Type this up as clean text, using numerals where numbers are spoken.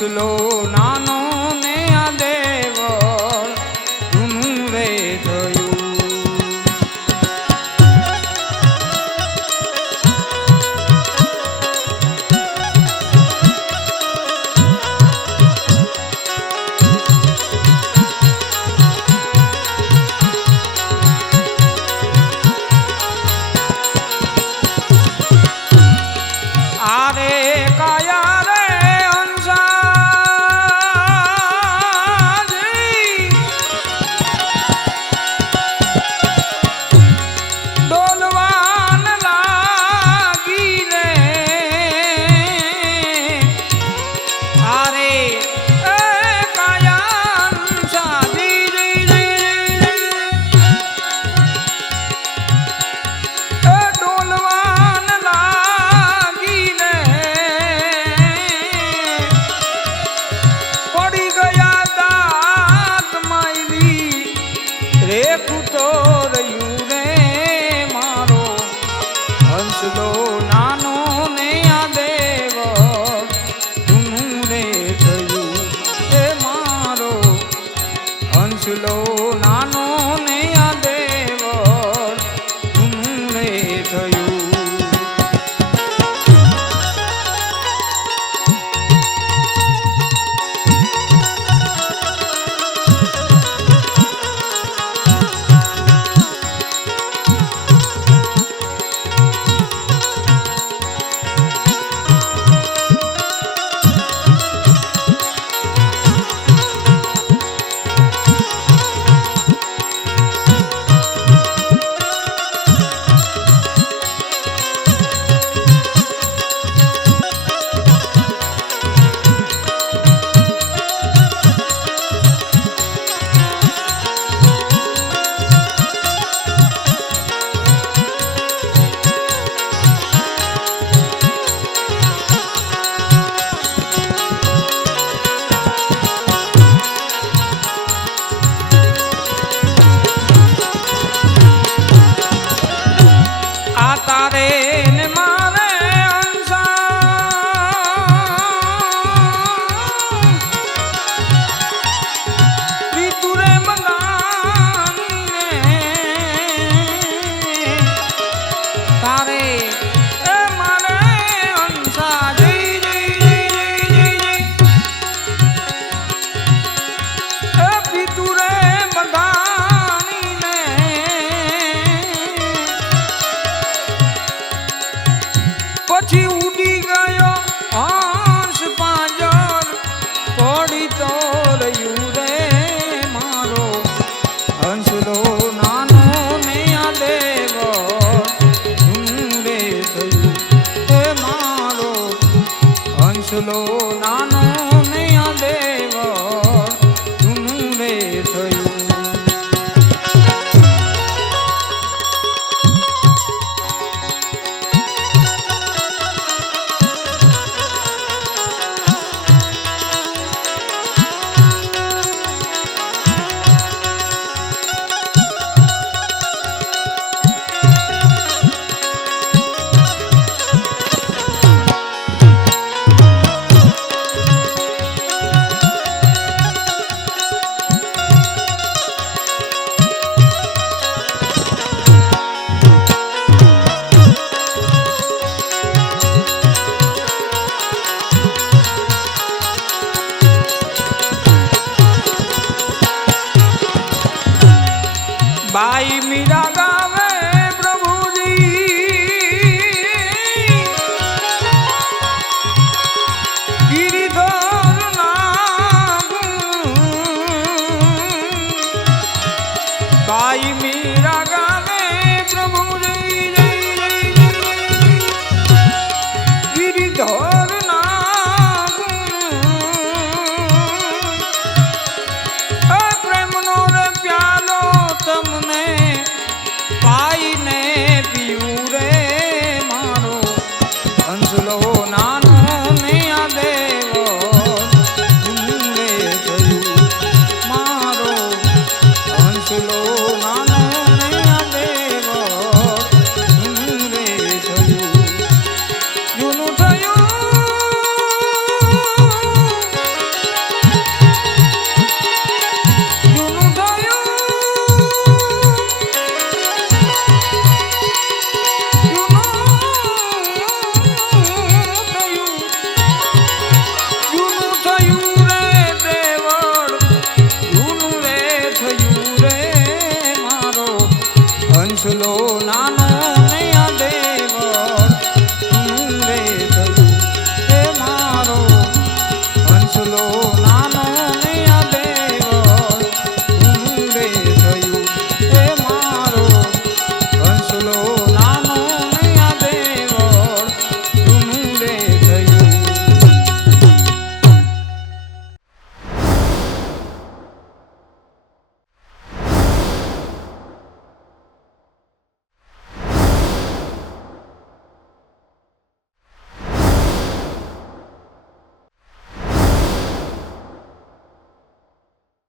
હંસલો નાનો ને આ દેવળ જૂનું રે થયું. આરે કાયા રે હંસાજી ડોલવાન લાગી રે. આરે કાયા હંસાજી ડોલવાન રેખું તો રહ્યું રે મારો હંસલો નાનો ને આ દેવળ જૂનું રે થયું. એ મારો હંસલો નાનો ને આ દેવળ જૂનું રે થયું. તારે ને મારે રીતુરે મંગાની તારે મારે હંસા જઈ રીતુરે મંગાની પછી ઉડી ગયો હંસ પાંજર પડી તો રહ્યું રે મારો હંસલો નાનો ને આ દેવળ જૂનું રે થયું. એ મારો હંસલો નાનો